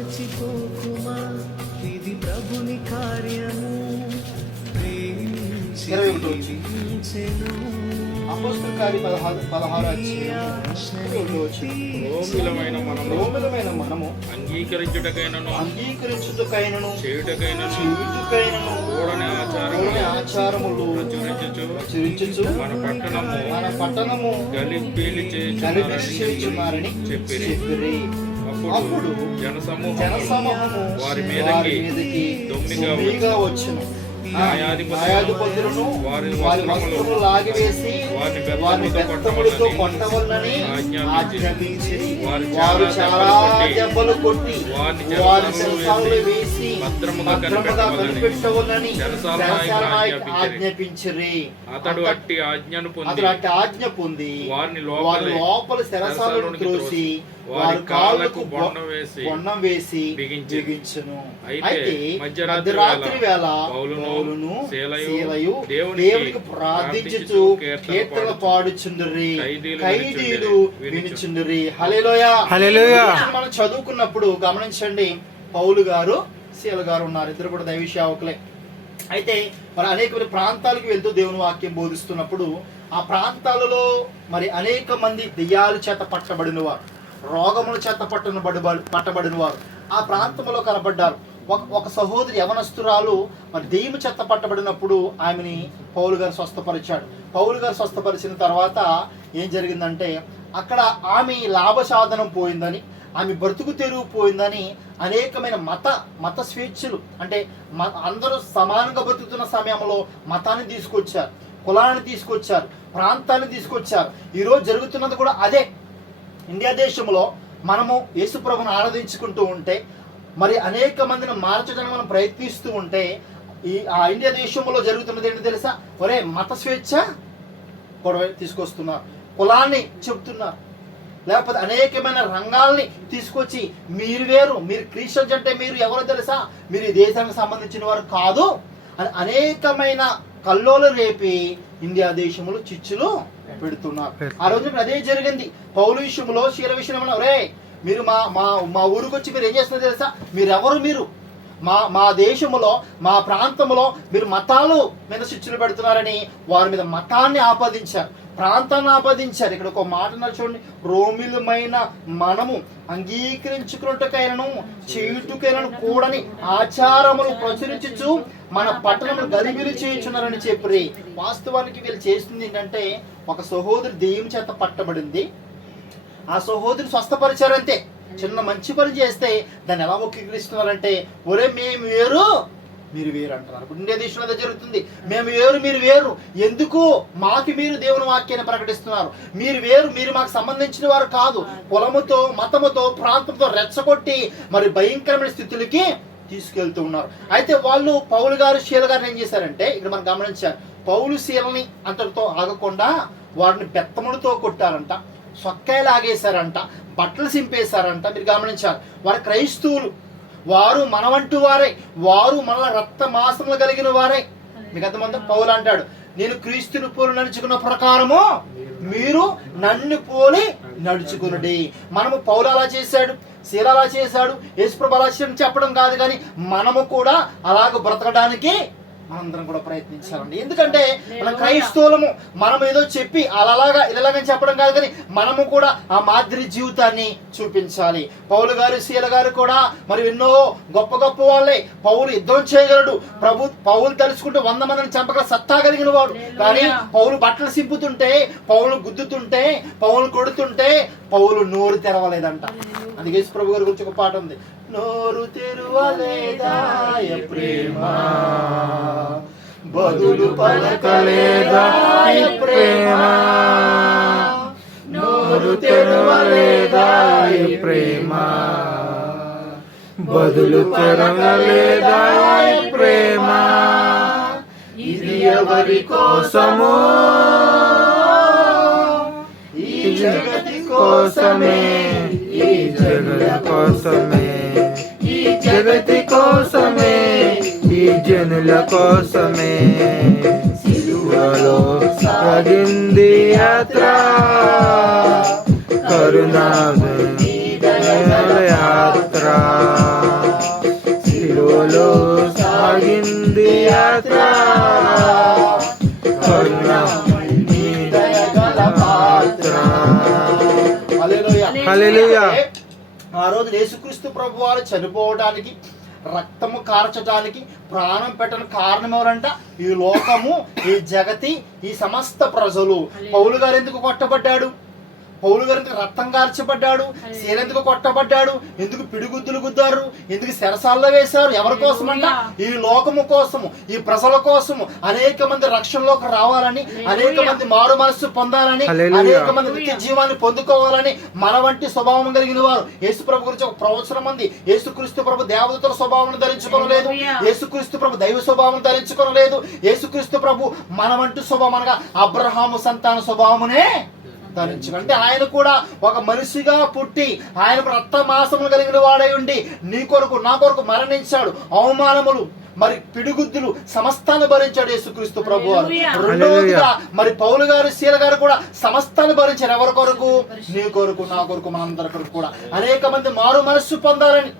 మరచిపోకుమా ఇది ప్రభుని కార్యము. ప్రేమించి ఇరవై ఒకటో వచ్చి. జీవించెను. అపోస్తుల కార్య పదహారు పదహారు అధ్యాయం ఒకటో వచ్చిన. రోమిలమైన మనము. రోమిలమైన మనము. అంగీకరించుటకైనను. అంగీకరించుటకైనను. చేయుటకైనను. చేయుటకైనను. కూడని ఆచారములు. మన పట్టణము. మన పట్టణము. కలిపి చేయుచున్నారని చెప్పిరి. అప్పుడు జనసమూహము వారి మీదకి దొమ్మిగా దొమ్మిగా వచ్చును న్యాయాధిపతులను వారి వస్త్రములు లాగివేసి వారిని బెత్తములతో కొట్టవలనని ఆజ్ఞాపించి చాలా దెబ్బలు కొట్టి వేసి భద్రముగా ఆజ్ఞాపించిరి. అతడు అట్టి ఆజ్ఞను పొంది అట్టి ఆజ్ఞ పొంది వారిని వారి లోపలి త్రోసి వారి కాళ్ళకు బొండం వేసి బొండం వేసి బిగించి. బిగించును. అయితే మధ్యరాత్రి వేళ పౌలును, శీలయు దేవునికి ప్రార్థించుచు కీర్తన పాడుచుండ్రి ఖైదీలు వినుచుండిరి. హల్లెలూయా. మనం చదువుకున్నప్పుడు గమనించండి పౌలు గారు శీల గారు ఉన్నారు. ఇద్దరు కూడా దైవ సేవకులే అయితే మరి అనేక ప్రాంతాలకు వెళ్తూ దేవుని వాక్యం బోధిస్తున్నప్పుడు ఆ ప్రాంతాలలో మరి అనేక మంది దెయ్యాల చేత పట్టబడిన వారు రోగముల చేత పట్టన పట్టబడిన వారు ఆ ప్రాంతంలో కనబడ్డారు. ఒక సహోదరి యవనస్తురాలు మరి దెయ్యము చెత్త పట్టబడినప్పుడు ఆమెని పౌలు గారు స్వస్థపరిచాడు. పౌలు గారు స్వస్థపరిచిన తర్వాత ఏం జరిగిందంటే అక్కడ ఆమె లాభసాధనం పోయిందని ఆమె బ్రతుకు తెరువు పోయిందని అనేకమైన మత మత స్వేచ్ఛలు అంటే మ- అందరూ సమానంగా బ్రతుకుతున్న సమయంలో మతాన్ని తీసుకొచ్చారు కులాన్ని తీసుకొచ్చారు ప్రాంతాన్ని తీసుకొచ్చారు. ఈరోజు జరుగుతున్నది కూడా అదే. ఇండియా దేశంలో మనము యేసుప్రభుని ఆరాధించుకుంటూ ఉంటే మరి అనేక మందిని మార్చడానికి మనం ప్రయత్నిస్తూ ఉంటే ఈ ఆ ఇండియా దేశంలో జరుగుతున్నది ఏంటో తెలుసా? ఒరే మత స్వేచ్ఛ గొడవ తీసుకొస్తున్నారు కులాన్ని చెబుతున్నారు లేకపోతే అనేకమైన రంగాల్ని తీసుకొచ్చి మీరు వేరు మీరు క్రిస్టియన్స్ అంటే మీరు ఎవరో తెలుసా? మీరు ఈ దేశానికి సంబంధించిన వారు కాదు అని అనేకమైన కల్లోలు రేపి ఇండియా దేశంలో చిచ్చులు పెడుతున్నారు. ఆ రోజు అదే జరిగింది. పౌలు విషయంలో శీల విషయంలో రే మీరు మా మా మా ఊరికి వచ్చి మీరు ఏం చేస్తున్నారు తెలుసా? మీరెవరు మీరు? మా మా దేశంలో మా ప్రాంతంలో మీరు మతాలు మీద శిక్షలు పెడుతున్నారని వారి మీద మతాన్ని ఆపాదించారు. ప్రాంతాన్ని ఆపాదించారు. ఇక్కడ ఒక మాట చూడండి. రోమిలమైన మనము అంగీకరించుకున్నట్టుకైనను చేయుటకైనను కూడని ఆచారములు ప్రచురించు మన పట్టణము గలిబిలి చేయించున్నారని చెప్పి వాస్తవానికి వీళ్ళు చేస్తుంది ఏంటంటే ఒక సహోదరి దెయ్యం చేత పట్టబడింది. ఆ సహోదరి స్వస్థపరిచారంతే చిన్న మంచి పని చేస్తే దాన్ని ఎలా ఒక్కీకరిస్తున్నారంటే ఒరే మేము వేరు మీరు వేరు అంటున్నారు. ఇప్పుడు ఇండియా దేశంలో జరుగుతుంది. మేము వేరు మీరు వేరు. ఎందుకు? మాకు మీరు దేవుని వాక్యాన్ని ప్రకటిస్తున్నారు. మీరు వేరు మీరు మాకు సంబంధించిన వారు కాదు. కులముతో మతముతో ప్రాంతంతో రెచ్చగొట్టి మరి భయంకరమైన స్థితులకి తీసుకెళ్తూ ఉన్నారు. అయితే వాళ్ళు పౌలు గారు శీల గారు ఏం చేశారంటే ఇక్కడ మనం గమనించారు పౌలు శీలని అంతటితో ఆగకుండా వారిని బెత్తముడితో కొట్టారంట. సొక్కాయ లాగేశారంట బట్టలు సింపేశారంట మీరు గమనించారు వారు క్రైస్తవులు. వారు మనవంటు వారే. వారు మన రక్త మాసములు కలిగిన వారే. మీకు అంతమంది పౌలు అంటాడు నేను క్రీస్తుని పోలి నడుచుకున్న ప్రకారము మీరు నన్ను పోలి నడుచుకునుడి. మనము పౌలు అలా చేశాడు శీల అలా చేశాడు యేసుప్రభు అలా చెప్పడం కాదు కానీ మనము కూడా అలాగ బ్రతకడానికి మనందరం కూడా ప్రయత్నించాలండి. ఎందుకంటే మన క్రైస్తవులము మనం ఏదో చెప్పి అలాగా ఇలాగని చెప్పడం కాదు కానీ మనము కూడా ఆ మాదిరి జీవితాన్ని చూపించాలి. పౌలు గారు శీల గారు కూడా మరి ఎన్నో గొప్ప గొప్ప వాళ్ళే. పౌలు యుద్ధం చేయగలడు. ప్రభు పౌలు తలుచుకుంటే వంద మందిని చంపగల సత్తా కలిగిన వాడు. కానీ పౌలు బట్టలు సింపుతుంటే పౌలు గుద్దుతుంటే పౌలు కొడుతుంటే పౌలు నోరు తెరవలేదంట. అందుకే ప్రభు గారి గురించి ఒక పాట ఉంది. నోరు తెరవలేదా ప్రేమ? బదులు పలకలేదా ఏ ప్రేమ? నోరు తెరవలేదా ఏ ప్రేమ? బదులు తెరవలేదా ఈ ప్రేమ? ఇది ఎవరి కోసమో? ఈ జగతి కోసమే ఈ జగతి కోసమే ఈ జగతి కోసమే. జనుల కోసమే సిలువలో సాగింది యాత్ర. కరుణాది యాత్ర. సిలువలో సాగింది యాత్ర. అంటే ఆ రోజు యేసుక్రీస్తు ప్రభు వారు చనిపోవడానికి రక్తము కార్చడానికి ప్రాణం పెట్టడానికి కారణం ఎవరంట? ఈ లోకము ఈ జగతి ఈ సమస్త ప్రజలు. పౌలు గారు ఎందుకు కొట్టబడ్డాడు? పౌలు గారు ఎందుకు రక్తం కార్చబడ్డాడు ఎందుకు కొట్టబడ్డాడు ఎందుకు పిడిగుద్దులు గుద్దారు ఎందుకు శరసాల్లో వేశారు ఎవరి కోసం అంట ఈ లోకము కోసము ఈ ప్రజల కోసము అనేక మంది రక్షణలోకి రావాలని అనేక మంది మారు మనస్సు పొందాలని. అనేక మంది నిత్య జీవాన్ని పొందుకోవాలని మన వంటి స్వభావం కలిగిన వారు. యేసు ప్రభు గురించి ఒక ప్రవచనం ఉంది. యేసుక్రీస్తు ప్రభు దేవదూతల స్వభావం ధరించుకోలేదు. యేసుక్రీస్తు ప్రభు దైవ స్వభావం ధరించుకోలేదు యేసుక్రీస్తు ప్రభు మన వంటి స్వభావం అనగా అబ్రహాము సంతాన స్వభావమునే. ధరించు అంటే ఆయన కూడా ఒక మనిషిగా పుట్టి ఆయన రక్త మాసములు కలిగిన వాడై ఉండి నీ కొరకు నా కొరకు మరణించాడు. అవమానములు మరి పిడిగుద్దులు సమస్తాన్ని భరించాడు యేసుక్రీస్తు ప్రభు. రెండవదిగా మరి పౌలు గారు శీల గారు కూడా సమస్తాన్ని భరించారు. ఎవరి కొరకు? నీ కొరకు నా కొరకు మనందరి కొరకు కూడా. అనేక మంది మారు మనస్సు పొందాలని